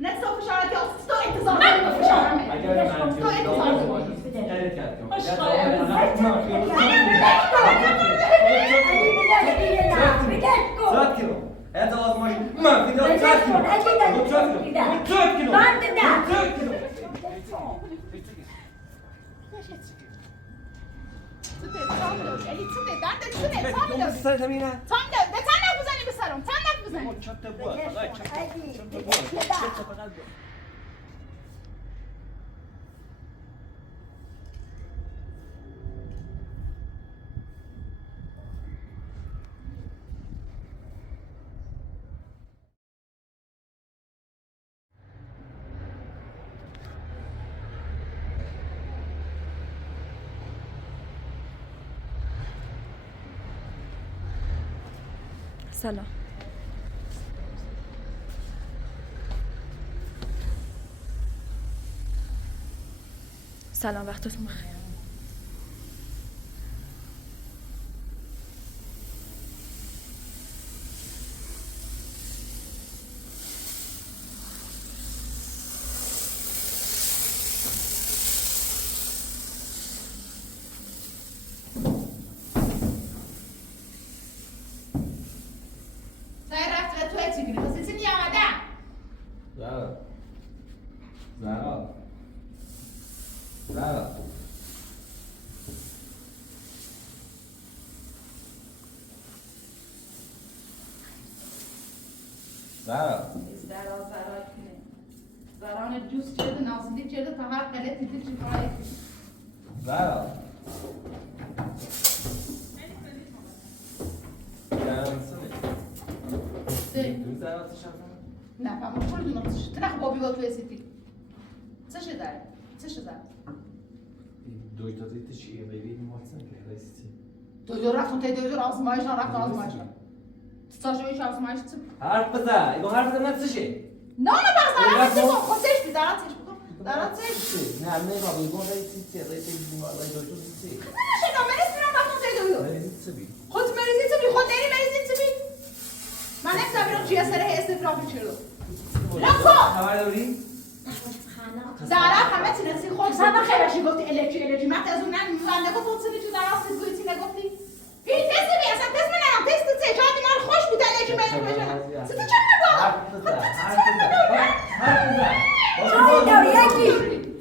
نه تو فشارتی است تو انتظار داری فشارم اگر من تو انتظار داری دلت کردم صد کیلو هذا آزمایش ما في دو صد کیلو سلام. سلام وقتتون بخیر. زران جوست چرده ناسیدی چرده تا هر قلتی دی چی فرایی زارا نه فهم چون دونستش تنخ بابی با توی سیتی چه داره چه داره دوی تا دیت چیه ببینیم واسه که رسیدی دوی رفتم تا دوی آزمایش رفت آزمایش ساشویش آزمایش چه حرف بزن ایگو حرف بزن نتشه نه بس دارم خودش بی دارم چش بکن دارم چش نه نه بابا ایگو رسیدی دوی تو دیتی نه شما مریض میرم رفتم تا دوی مریضی بی خود مریضی چه بی خود داری مریضی چه بی من نمی‌دونم چی سر استفراغی چرا نکو خبر داری زارا همه چی نسی خود سبب خیلی گفتی الکتری من از اون نمی‌دونم گفت چه چیزی زارا سیگویتی نگفتی هیچ تست بی اصلا تست من تست چه شادی من خوش بود الکتری من چه چه حرف بزن چای داری یکی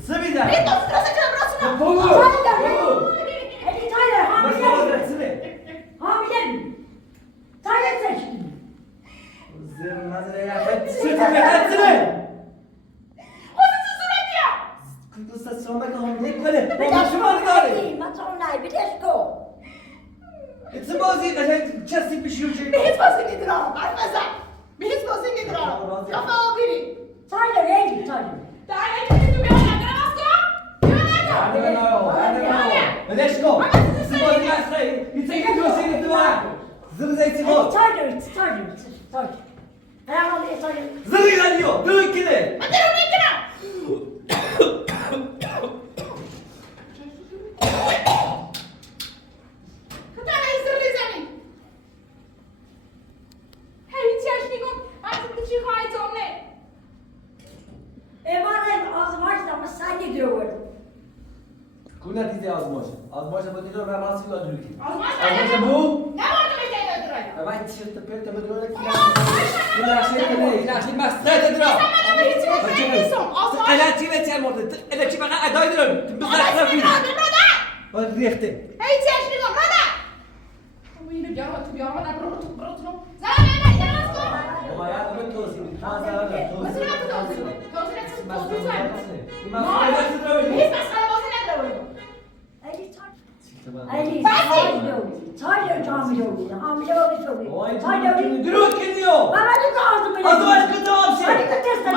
سبی داری این دوست راست چرا براتون بگو چای داری ادی چای داری حامیله چای چشکی زیر نظر یا خد ستمی حتمه خودت صورتیا دوست شما که هم نکنه با شما داره من تو نای بدش کو چه بازی قشنگ کسی پیشیو چه به هیچ بازی ندارم حرف بزن به هیچ بازی ندارم کافه آبیری چای داری ادی چای در نکنی تو بیان ندارم از کن بدش کو چه بازی اصلا این چه دوستی نداره زیر زیتی خود چای داری چای قرار چای زری رادیو درو کده من درو نکنم نتیجه آزمایش با دیدار و راسی لا دروکی آزمایش بو نباید میگه دادرای و من تیشرت پرت بدون که لاشه مستعد درا من هیچ وقت نمیسم آزمایش انا چی به چه مورد انا چی فقط ادای درم بزرگ و ریخته هیچ چیز نگم رادا اینو بیار من برو زمان یاد کن ما یاد من توصیه خاص دارم مثلا توضیح ما هیچ مسئله بازی نداره علی چای داری حامیله بودی چای داری درود کنیو بابا دیگه آزمایش آزمایش کتاب شه ولی که تست من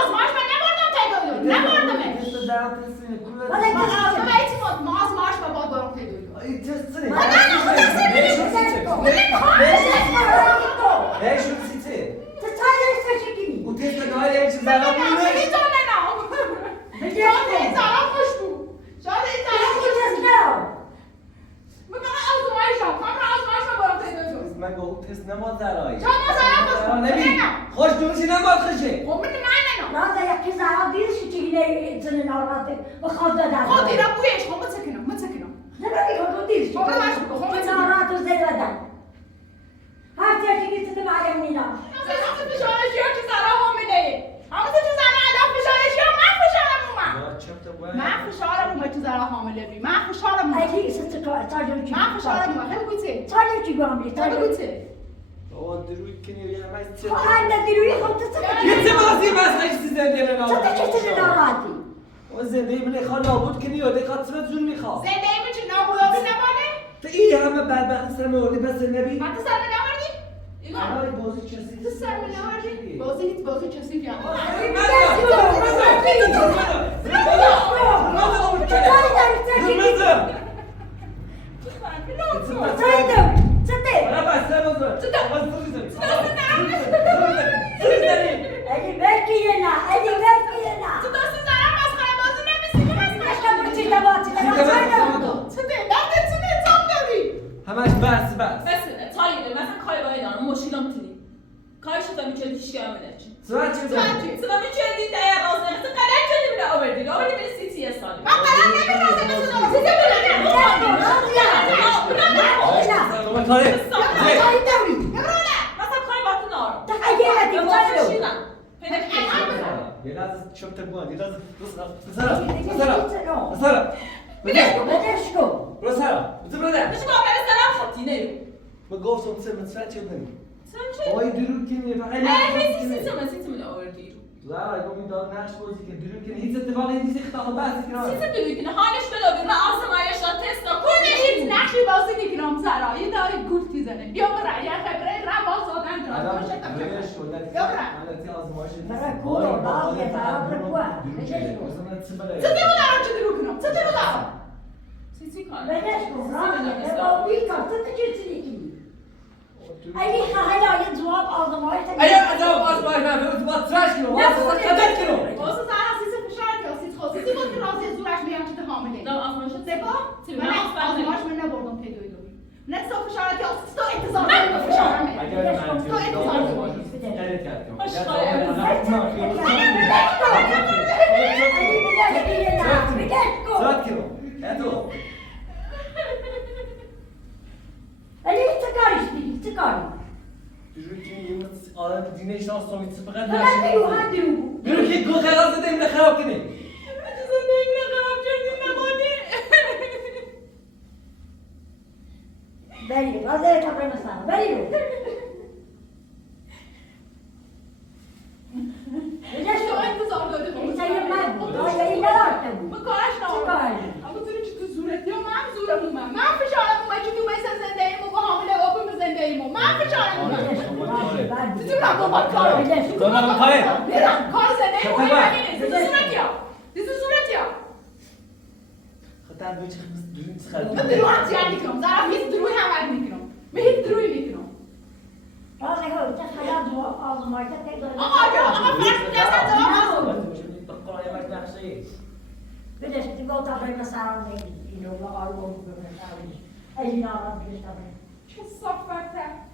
آزمایش من نبردم تایدو نبردمش تست دارم تست ولی که آزمایش ما آزمایش با باد برام تایدو این تست نه من نمیخوام ليش نسيتي؟ تتعلم تشكيلي وتيجي تقول لي ايش زعلان منك؟ من قلت تست نماز دارای. نبی. خود باش دونشی نباید خشه خب من نه لازم یکی زرا دیرش چیگی زن ناراحته بخواد دادن خب دیرا بویش خب متسکنم نمیگی خود دیرش خب باش که ناراحت و زیر بدن هر چیزی که تو معلوم نیست مثلا فشارش یا که زرا حامله اما تو زنه الان فشارش یا من فشارم اومد من فشارم اومد تو زرا حامله بی من فشارم اومد اگه ست تاجر چی من فشارم اومد خیلی گوته تاجر چی گم بی خیلی تاجر گوته بابا دروی کنی یه همه چه خواهند دیروی خود تو یه چه بازی مسخره چیزی زنده تو نباید چطور ناراحتی و زندگی من خواه نابود کنی و دقیقات سرت جون میخواه زنده ایمون چی نابوداسی نمانه تو این همه بدبخت سر موردی بس نبی من تو سر من نمانی آره بازی چسی تو سر من نمانی بازی چسی بیان تو دست زرم مسخره بازی نمیسی که همش بس مثلا تاییده مثلا کاری باید دارم مشکلم تونی کارش تا میشه دیشی آمده چی سرعت چه بزنی؟ مثلا میشه دید دیر راز نمیشه قلعه چه نمیده آوردی به سیتی سالی من قلم مثلا کاری با تو نارم یه لحظه چوب تبون یه لحظه بسرا برو سرا میشه با من سلام خطی نه ما گفتم سر متفرد چه بدنی سلام آقای درود کنی فقط سیتی من آوردی زارا گفت این داد نقش بازی که درود کنی هیچ اتفاقی نیست که خطا بحث کنه سیتی بگوی کنه حالش بلو بیرون آسمایش را تستا هیچ نقشی بازی میکنم سرا یه داری گفتی زنه بیا برای یه خبره رواز دادن الان درست ولش کن بیا برای الان آزمایش برای کور و باز یه طرف رو کوه. چه دیو دارم چه دیو کنم چه دیو دارم سیتی کار اگه خواهی جواب آزمایش ایا جواب آزمایش من با تراش کنم قدرت کنم واسه زهرا سیسی فشار که سیس خود سیسی بود که رازی زورش میام چه حامله دام آزمایش سپا من آزمایش من نبردم پیدوی دوی نه تو فشارتی است تو انتظار داری فشارم تو انتظار سرعت کنم ادو درود کنی آدم دینه شانس تو میتونه فقط برو که گو خلاص دیم نخراب کنی بری رازه کبر مسا بری رو تو انتظار داری این سایه من بود آیا این نداشته بود من کارش نمونم اما تو چی تو زورتی و من زورم اومد من فشارم اومد چون تو مثل زنده ایمو با حامله بابیم زنده ایمو من فشارم اومد تو برم دنبال کارو دنبال کاره میرم کار زنده ایمو همینه دیزو صورتیا خطر دوی چه درود خراب من درو هم زیاد میکنم زرم هیچ دروی هم عد میکنم من هیچ دروی میکنم رازه ها چه خیال جواب آزمایش تیدار آقا فرق نیست جواب بدش دیگه تا بریم سرام نگی اینو با آلبوم بکنم این آرام گرفتم چه صفته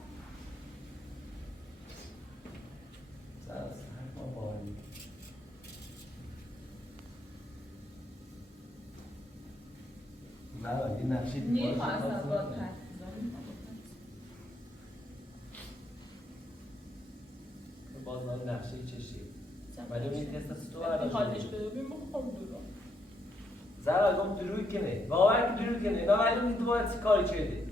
نه این نقشی نیخواستم با باز نقشه چشی ولی اون تست تو حالش ببین بخوام دورم زرا گم دروی کنه واقعا که دروی کنه و معلوم نیست تو چه کاری چیه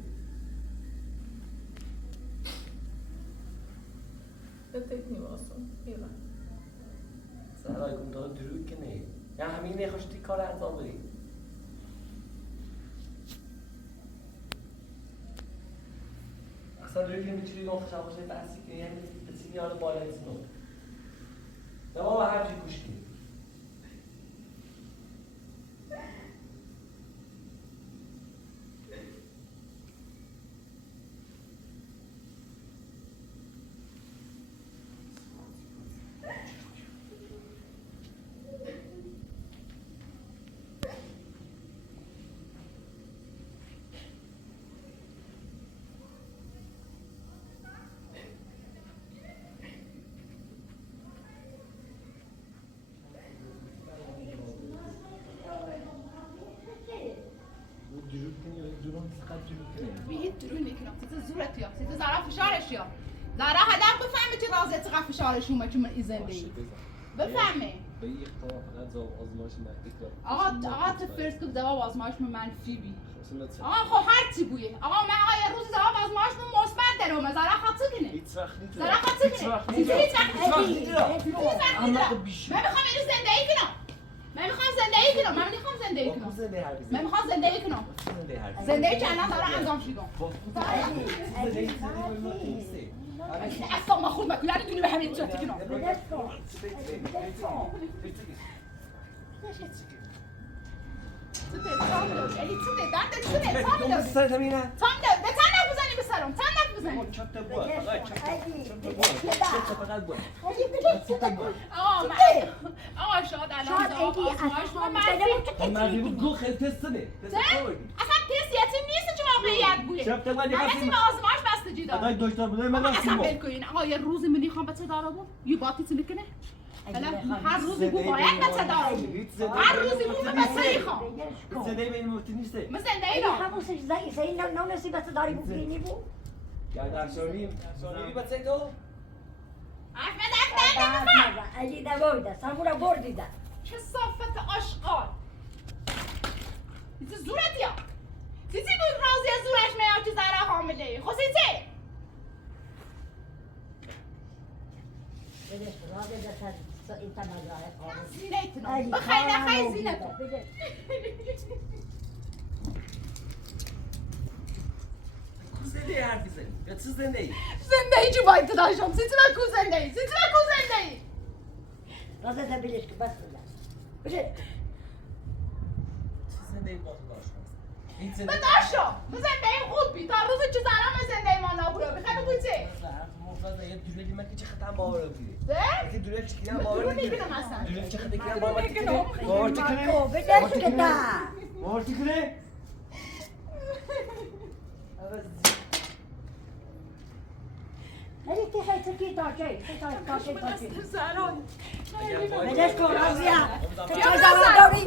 به تکنی واسم ایران زرا گم دروی کنه یا همین خوشتی کار انجام بدی اصلا دروی کنه میتونی گم خوشی بحثی کنی یعنی بسیاری حالا بالا اسنو نه ما هر چی گوش کنی تازه چقدر فشارش اومد که من این زندگی بفهمه آقا تو فرض کن جواب آزمایش من منفی بی آقا خب هر چی بویه آقا من یه روز جواب آزمایش من مثبت در اومد زرا خاطر کنه زرا خاطر کنه هیچ وقت من میخوام این زندگی کنم من میخوام زندگی کنم من میخوام زندگی کنم زندگی که الان داره انجام شدم اصلا ما خود مکو یعنی دونی به همین چه کنم آقا شاد الان اصلا تست یتیم نیست چه واقعیت بوده من تیم آزمایش بستگی داره اصلا بلکوین آقا یه روزی منی خوام بچه داره بود یه باتی چی میکنه هر روزی بو باید بچه داره هر روزی بو به بچه میخوام زندگی به این موتی نیسته من زندگی دارم همون سیزایی نونسی بچه داری بکنی بود در سونی بچه تو احمد اگه دوایده سمورا بردیده چه صافت آشغال چه زورت یا چیزی بود رازی از زورش میاد که زهرا حامله خوشیتی بدش راضی دست این تمازای زینتون بخیر نخیر زینتون زندگی حرفی زنی یا چه زندگی؟ زندگی چی باید تو داشتم سیتی من کو زندگی راضی دست بدش که بس بده چه زندگی با تو داشتم؟ من داشتم من زندگی خوب بی تا روز چه زنم من زندگی ما نابورا بخیر بگوی چه؟ یه دوره من که چه خطا باور بگیری ده؟ یه دوره چه کنم باور بگیری میبینم اصلا دوره چه خطا کنم باور بگیری باور چه کنه؟ بدش که نه باور چه کنه؟ هلی تی خیلی تکی تاکی زهرا بدش کن راضیه تو چای زمان داری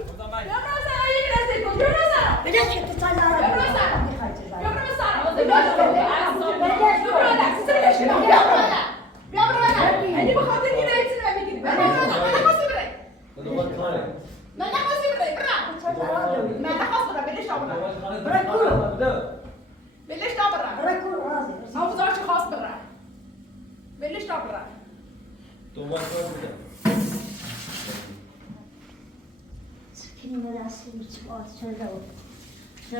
بدش که تو چای زمان داری سكيني ولا سكيني تبغى تشرب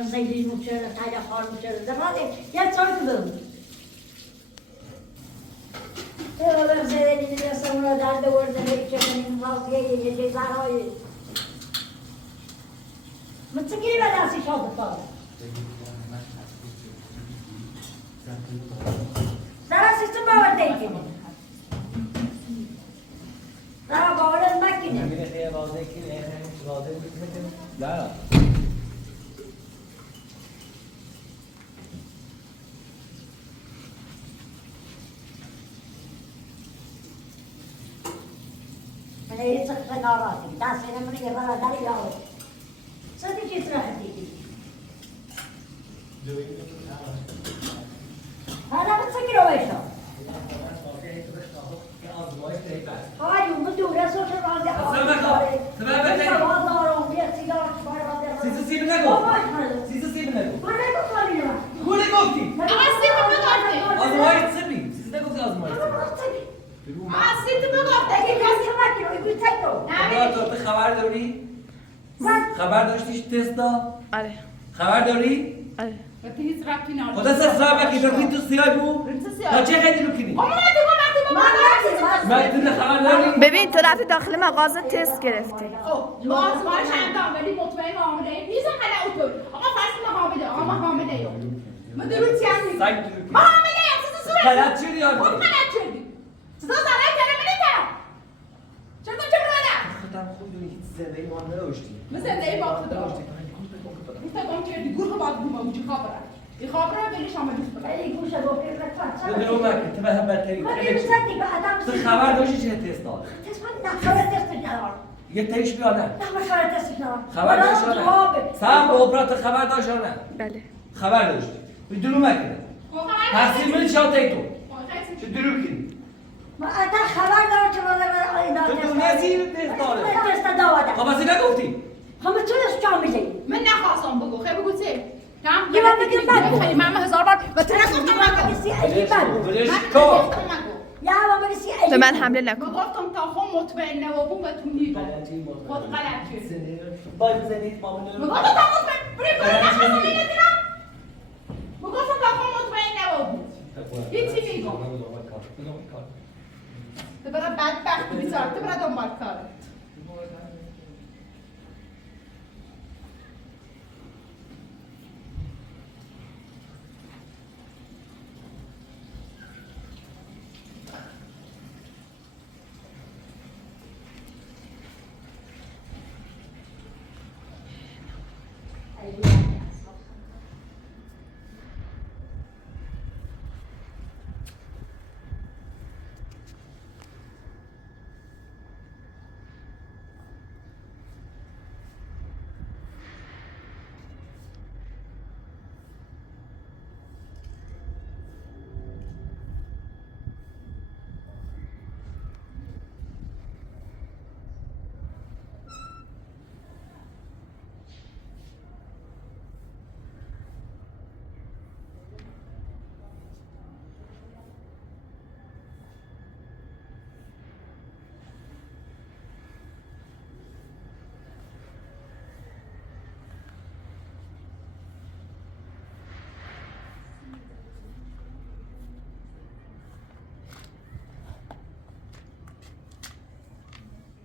زيدي المشرب تعالى خالد المشرب زمان يا تشرب والله زيدي اللي يسمونه دار دور زي كذا خلاص جاي زاراي متسكيني ولا سي شاطر طالع زارا سيستم باور ديكني زارا باور المكني من خیلی واضحه که واضحه میکنه لا من هي سخت ناراتي داس انا من يبغى داري يا صدق يسرحتي هذا بتسكر ويشه هاي ومدورة صوت الرازي سیزو سیب نگو سیزو سیب نگو کولی گفتی آزمایش سیبی سیزو نگفتی آزمایش تو خبر داری؟ خبر داشتیش تست دا؟ آره خبر داری؟ آره خدا سرسرا بکی تو ریتو سیای بو؟ تا چه خیلی رو کنی؟ مکتوب خبر داری؟ ببین تو رفتی داخل مغازه تست گرفتی آزمایش انجام ولی مطمئن حامله نیستم خلا اوتو آقا فرض ما حامله آقا ما حامله ایم من درو چی هستی؟ سگ درو ما حامله ایم چطور صورت؟ غلط شدی یا خود غلط شدی چطور زنه کلمه نیتم چطور چه برانم؟ خودم خود دونی که زندگی ما نداشتی من زندگی با تو داشتی میتونم کردی گروه باید بومه اوجی خبره این خبره بلیش آمده دوست بگم خیلی گوشه با فکر تو درو مکن تو به هم بدتری تو خبر داشتی چه تست داد؟ یه تایش بیا نه خبر داشت یا نه؟ سهم با اپرات خبر داشت یا نه؟ بله خبر داشتی درو مکنه تحصیل من شاته تو چه درو کنی؟ ما اتا خبر دار که مادر اینا تو دنیا زیر تست داره تست داده خب از این نگفتی خب تو از چا میگی من نخواستم بگو خیلی بگو چه کم یه بار بگیر بعد خیلی من 1000 بار و تو نگفتم من نگو سی علی بعد بلش من کن نگفتم نگو یا ما بگی سی علی به من حمله نکن گفتم تا خود مطمئنه و بو و تو نیگو خود غلط شد بای بزنید مامون رو گفتم تا مطمئن بری نخواستم اینو دیدم گفتم تا خود مطمئنه و بو هیچی میگم تو برای بدبخت بیزار تو برای دنبال کارت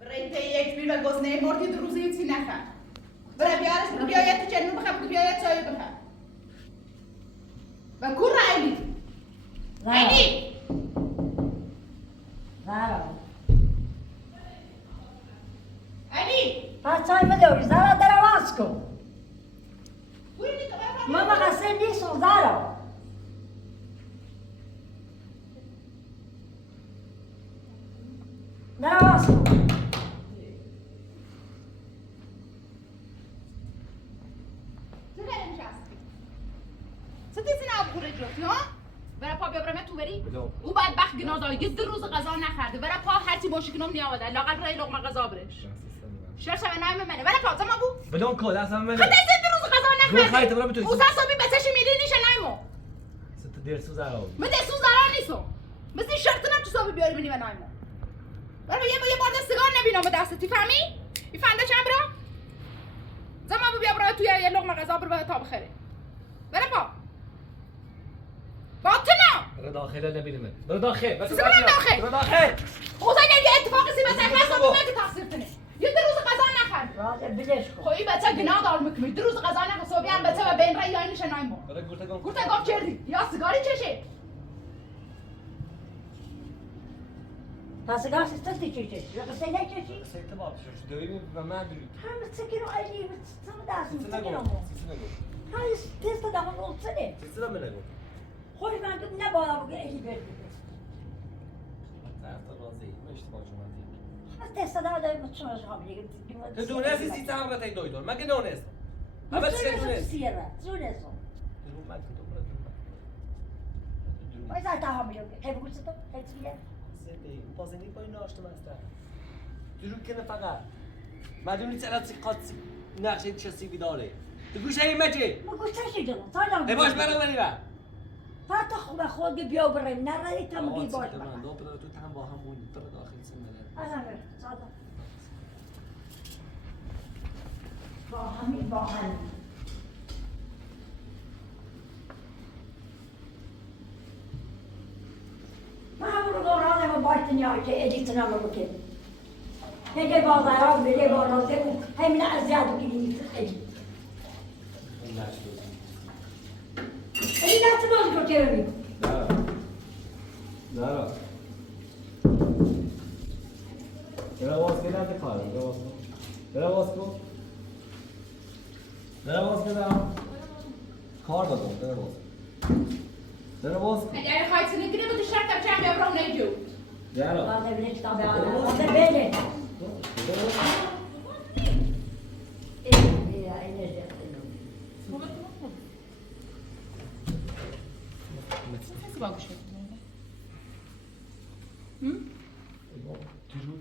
برای یک بیل و گزنه مرتی دو روزی هیچی نخند برای بیارش بگو بیاید تو چنو بخواه بگو بیاید چای بخواه و کور عیلی عیلی زارا عیلی پس چای بدوی زارا در آواز کن کوری نیتو ما مقصر نیستم زارا در آواز کن چه خیلی نشستی؟ چه دیزی نه بخوره جوتی ها؟ برای پا بیابرمه تو بری؟ او بدبخت گناه داره یه 2 روز غذا نخورده برای پا هرچی باشه کنم نیاورده لاغر برای لقمه غذا برش شرش به نایم منه برای پا زما بو بدون کد اصلا من خدا 2 روز غذا روی خیلی نخورده برای بتونی او صبحی بچه‌ش میری نیشه نایمو ست درسو زارا من دستون زرار نیستم مثل شرط نم تو صبح بیاری منی و نایمو برای یه بار سیگار نبینم به دستی فهمی؟ این فنده چند برا؟ زما بو بیا برای توی یه لقمه غذا برای تا بخره برای پا باطنا برو داخل نبینیم برو داخل برو داخل. برو داخل خدا اگر یه اتفاقی سی بسر نسا بو که تقصیر کنه یه 2 روز غذا نخورد راز بلش کن خب این بچه گناه دار میکنی 2 روز غذا نخورد صبحی هم بچه و بین رای یعنیش نایمو برو گورتگان گفت گفت چردی یا سیگاری چشه پس گاز است چی یا قصه نکشی سیت باب شش دویم و من داریم هم سکینو علی سم دست سیت سکینو نگو سیت نگو های تست دامون اولسنه سیت نگو نگو خوی من تو نبالا بگه علی برد طرف راضی اشتباه جمعی از تست دام داریم چونش هم دیگه تو دونستی سیت هم را تای دویدون من که دونست اول چه دونست سیره زونسو درو من که تو برو درو وای زای تا هم میگه کی بگوش تو کی چیه زندگی بازنی با این ناشته مستر درو کنه فقط مدونی چرا قاط نقشه چسی بیداره تو گوش این مچه ما گوش چی دارم سلام ای باش برام بری را فقط خوب خود بیا بریم نرایی تا میگی باش من دو برو تو تام با هم مونی برو داخل سن اصلا ساده با همین با هم ما همون دوران ما باید نیایی که ادیتنا رو بکنیم هگه بازاران بده بارازه همین ازیاد بگیریم ادیت ادیت نفت باز رو که ببین دارا برا باز کنم به کار برا باز کن برا باز کن برا باز کنم کار دادم برا باز برا باز کن اگر خواهی سنگی نبودی شرکم چند بیا برام نیجو دارا بازه بله کتاب آدم بازه بله کسی باگوش کنه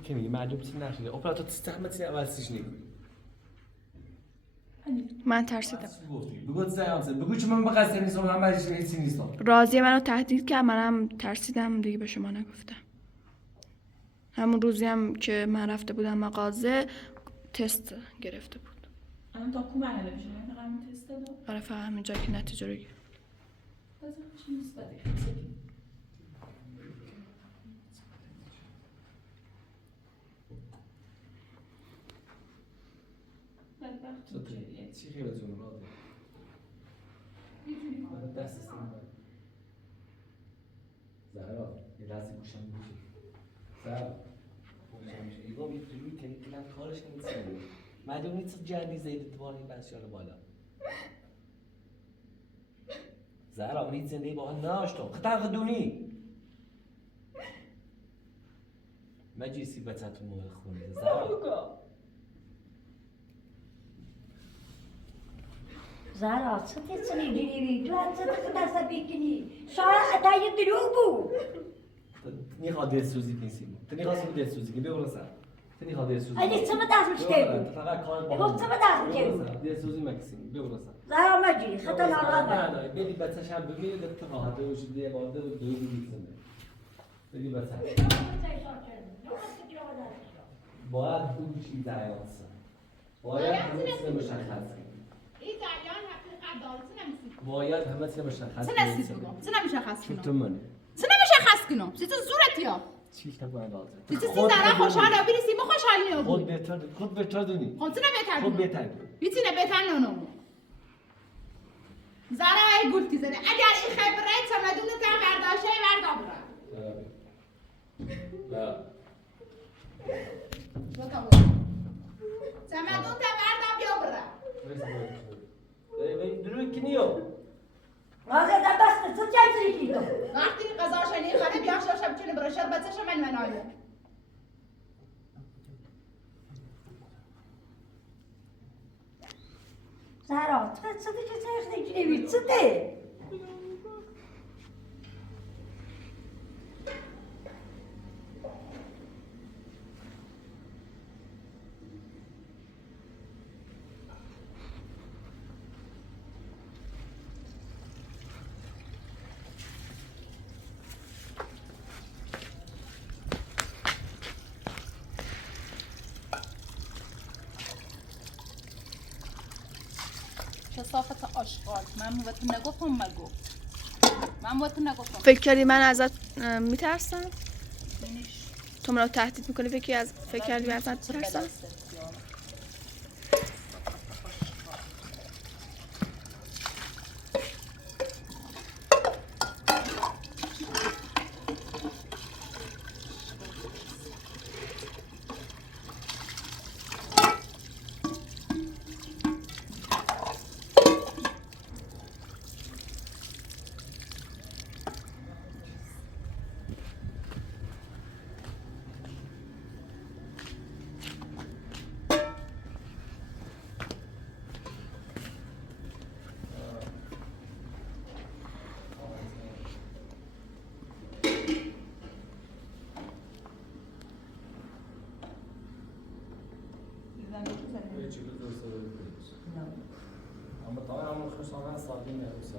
که میگه معلوم چی نشده اپرا تو تستحمل اول سیشنی من ترسیدم بگو زیاد بگو چون من بقصد نیستم من مجلس هیچی نیستم راضیه منو تهدید کرد منم ترسیدم دیگه به شما نگفتم همون روزی هم که من رفته بودم مغازه تست گرفته بود الان تا کو مرحله میشه من فقط همین تست دادم آره فقط همینجا که نتیجه رو گرفت بازمش نیست بدی چی خیلی جون راضی دست استم زهرا یه لحظه گوشم میشه زهرا گوشم میشه یه گام یه جوری کنی که من کارش نمی‌کنم معلوم نیست جدی زید دوباره این بسیار بالا زهرا من هیچ زندگی با هم نداشتم خطر خدونی مجلسی بچه‌تون موقع خونه زهرا زهرا چه تیسنی گیری تو از چه دست بکنی شاید اتای دروغ بود نمیخواد دلسوزی نیستی تو نمیخواد دلسوزی که ببرو سر تو نمیخواد دلسوزی اگه چه دست میشته تو فقط کار با گفت چه دست میشته دلسوزی مکسیم ببرو سر زهرا مجی خطا ناراحت نه بدی بچه‌ش هم ببینید تو راحت وجود یه بارده و دوی میزنه بدی بچه باید اون چیز عیانسه باید همه چیز مشخص کنی این جریان حقیقت داره چه نمیسی باید همه چیز مشخص چه نسی کنم چه نمیشخص تو کنم منه چه نمیشخص کنم چه تو زورت یا چی تبان لازم چه چیزی داره خوشحال بیرسی ما خوشحال نیو خود بهتر دونی خود چه بهتر خود بهتر هیچی نه بهتر نونم زارا ای گفتی زنه اگر این خبره چمدون تا برداشته بردا برا لا چمدون تا بردا بیا برا دروی کنیو آقا دست تو چه چیزی تو وقتی قضا شنی خانه بیا شب چونه برا شربتش من منایه زهرا تو چه نگیری چه ته کثافت آشغال من بهتون نگفتم مگو من بهتون نگفتم فکر کردی من ازت میترسم تو منو تهدید میکنی فکر کردی من ازت میترسم اما طبعا هم خصوصا ساده نمیشه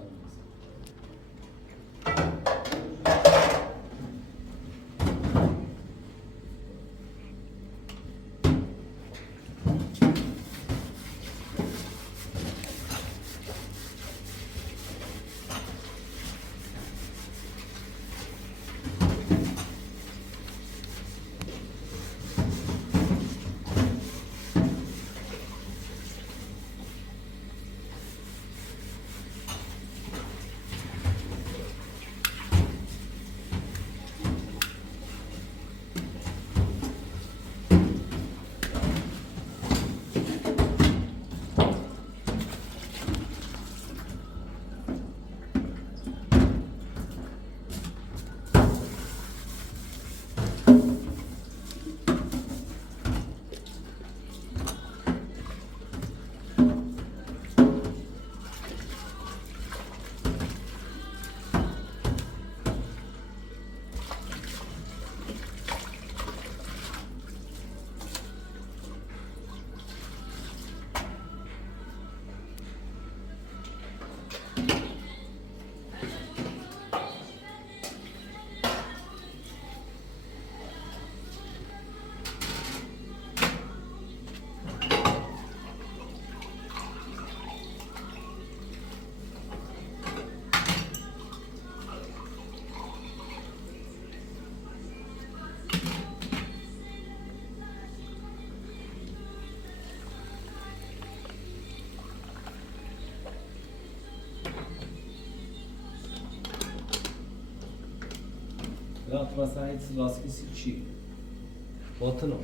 یا تو مثلا هیچ راستی چی؟ باطنو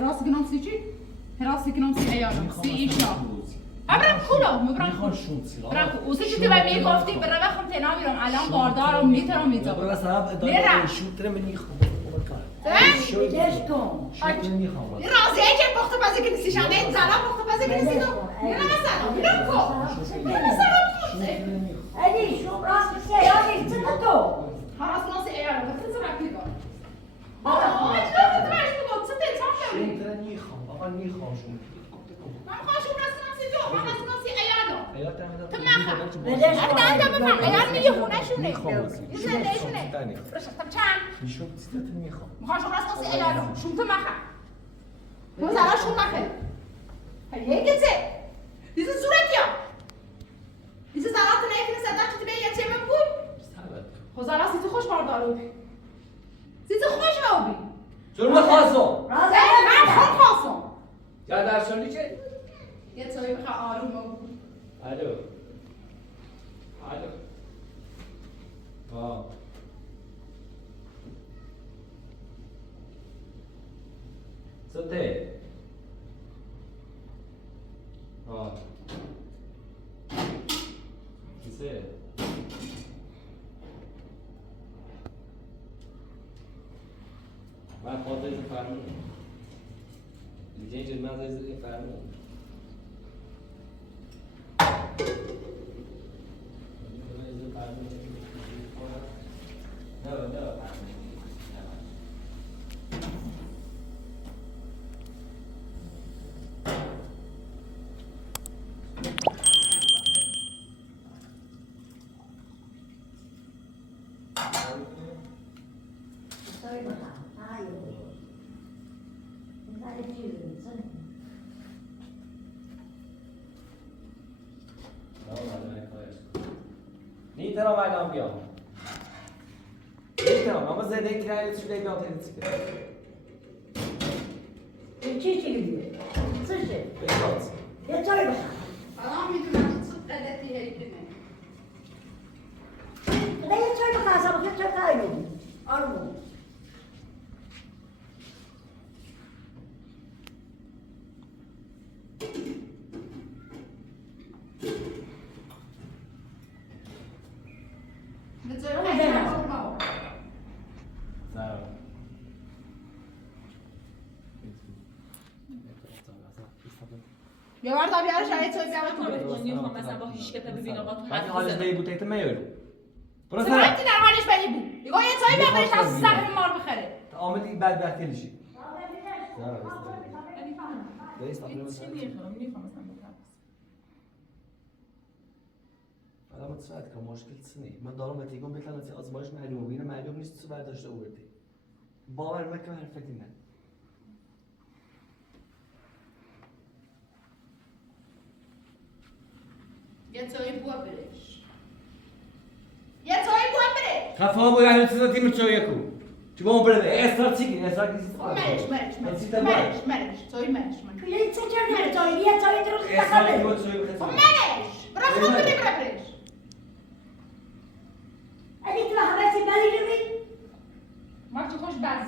راست گنام سی چی؟ راست گنام سی ایالم سی ایشا ابرم کلا مبرم میخوان شوت برم اوزی که تو به میگفتی برای وقت تنا میرم الان باردارم میترم یا میترم برای صاحب اداره شوت رو میخوام بهش کن. شوت رو میخوام این راضیه که پخت پزی که نیستی شنده این زنها پخت پزی که نیستی تو میرم مثلا میرم کو علی شو راست سیاری چه تو؟ خلاص ناسی ایالم بخیر زرقی کن آه اجلا تو برش بگو چه تیتان کردی شوت رو میخوام آقا میخوام شوت من خواشم راست ناسی تو من راست ناسی ایالم ایات هم تو مخم بدش اگه دانتا بفهم ایال میگه خونه شونه میخوام این زنده شونه طب چند میشوت چیزت میخوام میخوام راست ناسی ایالم شون تو مخم تو زرا شون مخه هیه گته دیزه صورت یا دیزه زرات نیکنه صدا چی به یه چه بگو خدا سی تو خوش باردارو سی تو خوش باوی جرم خاصم من خوب خواستم یا در سالی چه؟ یه توی بخواه آروم بگو الو الو آه سته آه کیسه من خاطرش فرمون دیگه اینجا من از این فرمون Sorry about that. Ayo. Chúng ta đi chịu dân. نیترا مردم بیام نیترا اما زندگی کرده شده بیام تنیسی چی gidiyor? Sıçı. بیاد Ya çay bakalım. الان میدونم چه غلطی هیکنه Ne ya çay bakalım sabah ya çay kaybı. Armu. یه بار تا بیارش یه توی بیاره تو من برش میخوام مثلا با هیچ کته ببین آقا تو من حرف حالش بزنم. به بوده ایتم میارو برو سرعتی در حالش بری بود یگاه یه توی بیاره برش از سهم مار بخره آمدی بعد وقتی نشی چی میخوام مثلا بکنم حالا متوجه که مشکل سنی من دارم بهت میگم بهتر از آزمایش معلومه ببینم معلوم نیست تو برداشته آوردی باور مکن حرفت اینه یه توی بوا برش یه توی بوا برش خفا بود اهل چیزا تیم چو یکو چی با اون برده اصرار چی کی اصرار کسی مرش توی مرش Ya çay ne çay ya çay durur اصرار کی bakalım. بود چو یکو مرش برا خود بری برا برش Ali tu havası bari mi? ما چه خوش بعد